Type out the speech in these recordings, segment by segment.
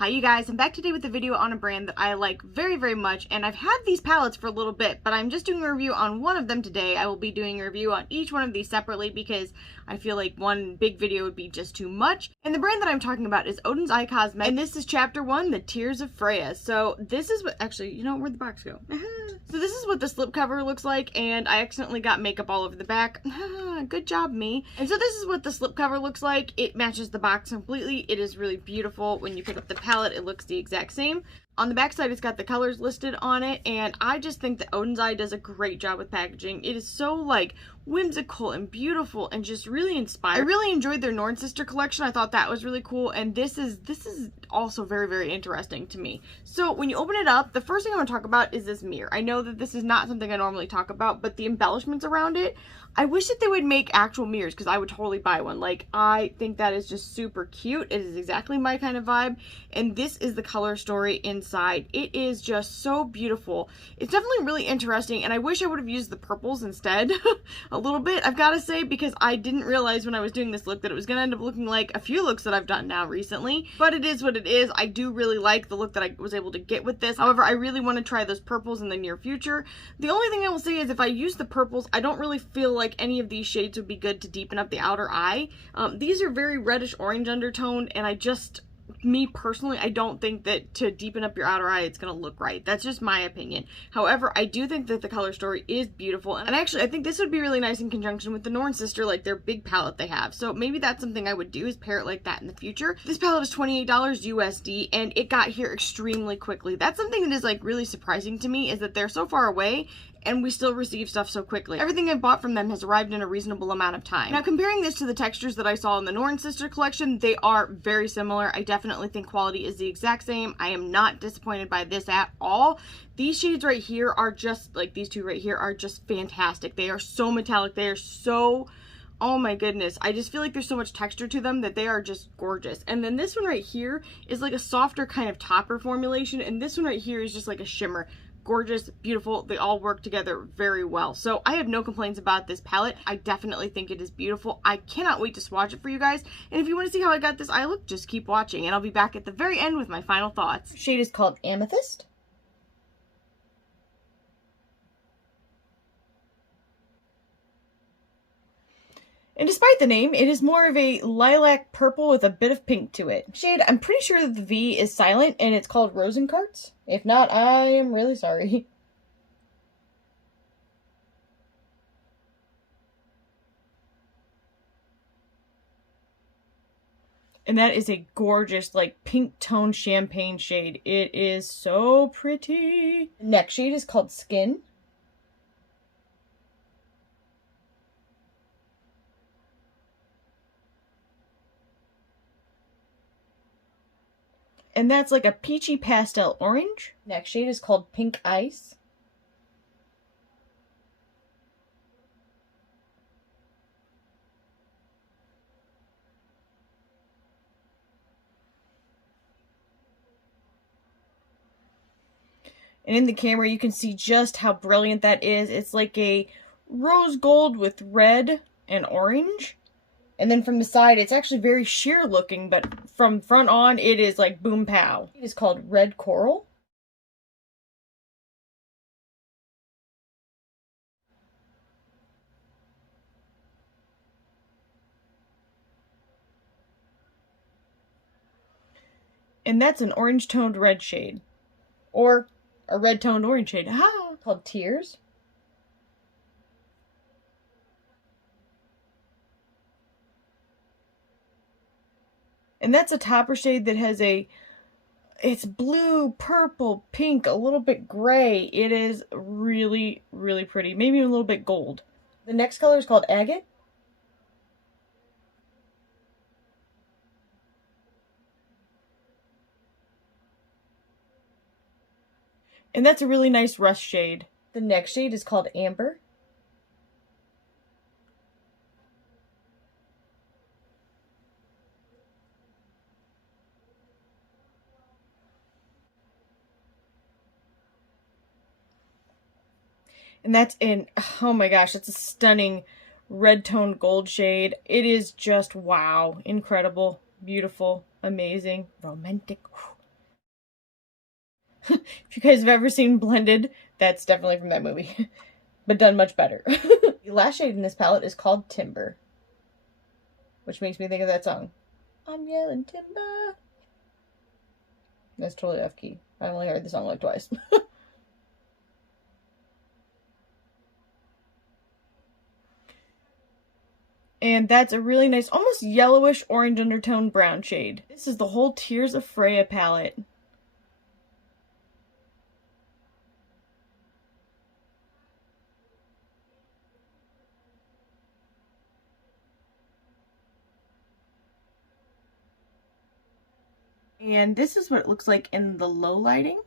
Hi you guys, I'm back today with a video on a brand that I like very, very much, and I've had these palettes for a little bit, but I'm just doing a review on one of them today. I will be doing a review on each one of these separately because I feel like one big video would be just too much. And the brand that I'm talking about is Oden's Eye Cosmetics, and this is chapter 1, the Tears of Freja. So this is what, actually, you know, where'd the box go? So this is what the slipcover looks like, and I accidentally got makeup all over the back. Good job, me. And so this is what the slipcover looks like. It matches the box completely. It is really beautiful. When you pick up the palette, it looks the exact same. On the back side, it's got the colors listed on it, and I just think that Oden's Eye does a great job with packaging. It is so, like, whimsical and beautiful and just really inspired. I really enjoyed their Norn Sister collection. I thought that was really cool, and this is also very, very interesting to me. So when you open it up, the first thing I want to talk about is this mirror. I know that this is not something I normally talk about, but the embellishments around it, I wish that they would make actual mirrors because I would totally buy one. Like, I think that is just super cute. It is exactly my kind of vibe, and this is the color story inside. It is just so beautiful. It's definitely really interesting, and I wish I would have used the purples instead a little bit, I've got to say, because I didn't realize when I was doing this look that it was going to end up looking like a few looks that I've done now recently, but it is what it is. I do really like the look that I was able to get with this. However, I really want to try those purples in the near future. The only thing I will say is if I use the purples, I don't really feel like any of these shades would be good to deepen up the outer eye. These are very reddish orange undertone, and me personally, I don't think that to deepen up your outer eye it's gonna look right. That's just my opinion. However, I do think that the color story is beautiful, and actually I think this would be really nice in conjunction with the Norn Sister, like their big palette they have. So maybe that's something I would do, is pair it like that in the future. This palette is $28 USD, and it got here extremely quickly. That's something that is like really surprising to me, is that they're so far away and we still receive stuff so quickly. Everything I've bought from them has arrived in a reasonable amount of time. Now, comparing this to the textures that I saw in the Norn Sister collection, they are very similar. I definitely think quality is the exact same. I am not disappointed by this at all. These shades right here are just, like these two right here, are just fantastic. They are so metallic. They are so, oh my goodness. I just feel like there's so much texture to them that they are just gorgeous. And then this one right here is like a softer kind of topper formulation, and this one right here is just like a shimmer. Gorgeous, beautiful. They all work together very well. So I have no complaints about this palette. I definitely think it is beautiful. I cannot wait to swatch it for you guys. And if you want to see how I got this eye look, just keep watching, and I'll be back at the very end with my final thoughts. Shade is called Amethyst. And despite the name, it is more of a lilac purple with a bit of pink to it. Shade, I'm pretty sure that the V is silent, and it's called Rosenkarts. If not, I am really sorry. And that is a gorgeous, like, pink tone champagne shade. It is so pretty. The next shade is called Skin. And that's like a peachy pastel orange. Next shade is called Pink Ice. And in the camera you can see just how brilliant that is. It's like a rose gold with red and orange. And then from the side, it's actually very sheer looking, but from front on, it is like boom pow. It is called Red Coral. And that's an orange toned red shade. Or a red toned orange shade. Ah, called Tears. And that's a topper shade that has it's blue, purple, pink, a little bit gray. It is really, really pretty. Maybe a little bit gold. The next color is called Agate. And that's a really nice rust shade. The next shade is called Amber. And that's in, oh my gosh, it's a stunning red toned gold shade. It is just wow, incredible, beautiful, amazing, romantic. If you guys have ever seen Blended, that's definitely from that movie. But done much better. The last shade in this palette is called Timber, which makes me think of that song. I'm yelling timber. That's totally off key. I only heard the song like twice. And that's a really nice, almost yellowish orange undertone brown shade. This is the whole Tears of Freya palette. And this is what it looks like in the low lighting.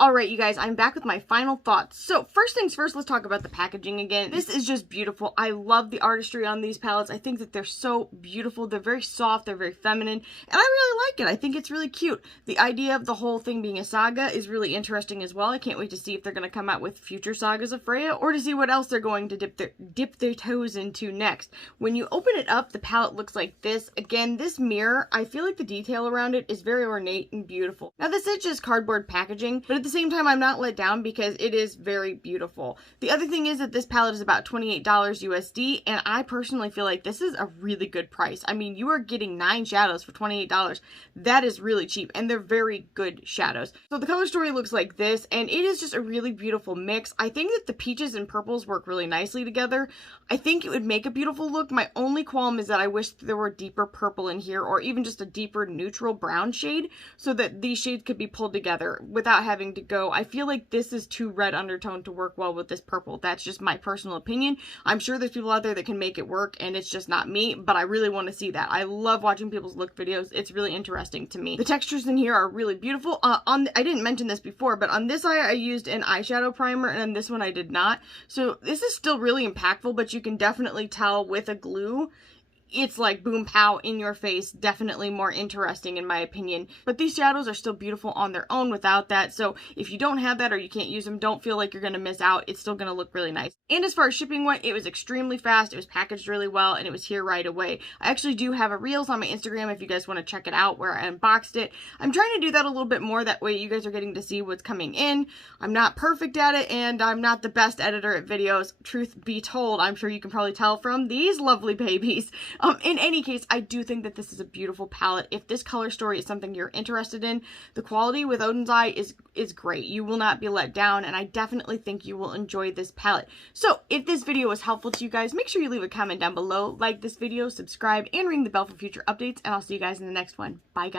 Alright, you guys, I'm back with my final thoughts. So, first things first, let's talk about the packaging again. This is just beautiful. I love the artistry on these palettes. I think that they're so beautiful. They're very soft, they're very feminine, and I really like it. I think it's really cute. The idea of the whole thing being a saga is really interesting as well. I can't wait to see if they're going to come out with future sagas of Freya, or to see what else they're going to dip their toes into next. When you open it up, the palette looks like this. Again, this mirror, I feel like the detail around it is very ornate and beautiful. Now, this is just cardboard packaging, but at the same time, I'm not let down because it is very beautiful. The other thing is that this palette is about $28 USD, and I personally feel like this is a really good price. I mean, you are getting 9 shadows for $28. That is really cheap, and they're very good shadows. So the color story looks like this, and it is just a really beautiful mix. I think that the peaches and purples work really nicely together. I think it would make a beautiful look. My only qualm is that I wish there were deeper purple in here, or even just a deeper neutral brown shade, so that these shades could be pulled together without having to go. I feel like this is too red undertone to work well with this purple. That's just my personal opinion. I'm sure there's people out there that can make it work, and it's just not me, but I really want to see that. I love watching people's look videos. It's really interesting to me. The textures in here are really beautiful. I didn't mention this before, but on this eye I used an eyeshadow primer, and on this one I did not. So this is still really impactful, but you can definitely tell with a glue, it's like boom pow in your face, definitely more interesting in my opinion. But these shadows are still beautiful on their own without that, so if you don't have that or you can't use them, don't feel like you're gonna miss out. It's still gonna look really nice. And as far as shipping went, it was extremely fast, it was packaged really well, and it was here right away. I actually do have a Reels on my Instagram if you guys want to check it out where I unboxed it. I'm trying to do that a little bit more, that way you guys are getting to see what's coming in. I'm not perfect at it, and I'm not the best editor at videos, truth be told. I'm sure you can probably tell from these lovely babies. In any case, I do think that this is a beautiful palette. If this color story is something you're interested in, the quality with Oden's Eye is great. You will not be let down, and I definitely think you will enjoy this palette. So if this video was helpful to you guys, make sure you leave a comment down below, like this video, subscribe, and ring the bell for future updates, and I'll see you guys in the next one. Bye, guys.